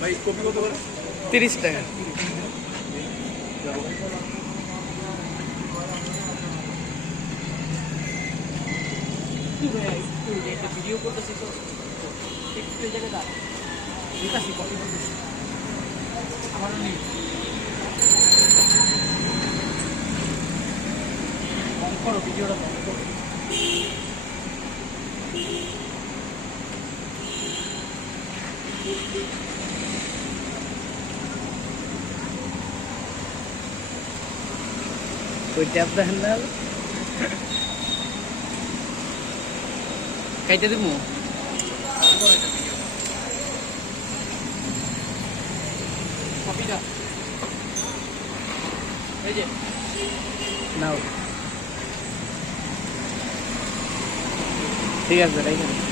ভাই কপি কত করে? 30 টাকা। ভিডিও করতেছি তো একটু জায়গায় দাঁড়া ঠিক আছে কপি করতেছি আমারও নেই বন্ধ করো ভিডিওটা বন্ধ করো ওইটা আপনার খাইতে দিব কপিটা এই যে নাও ঠিক আছে রাইখেন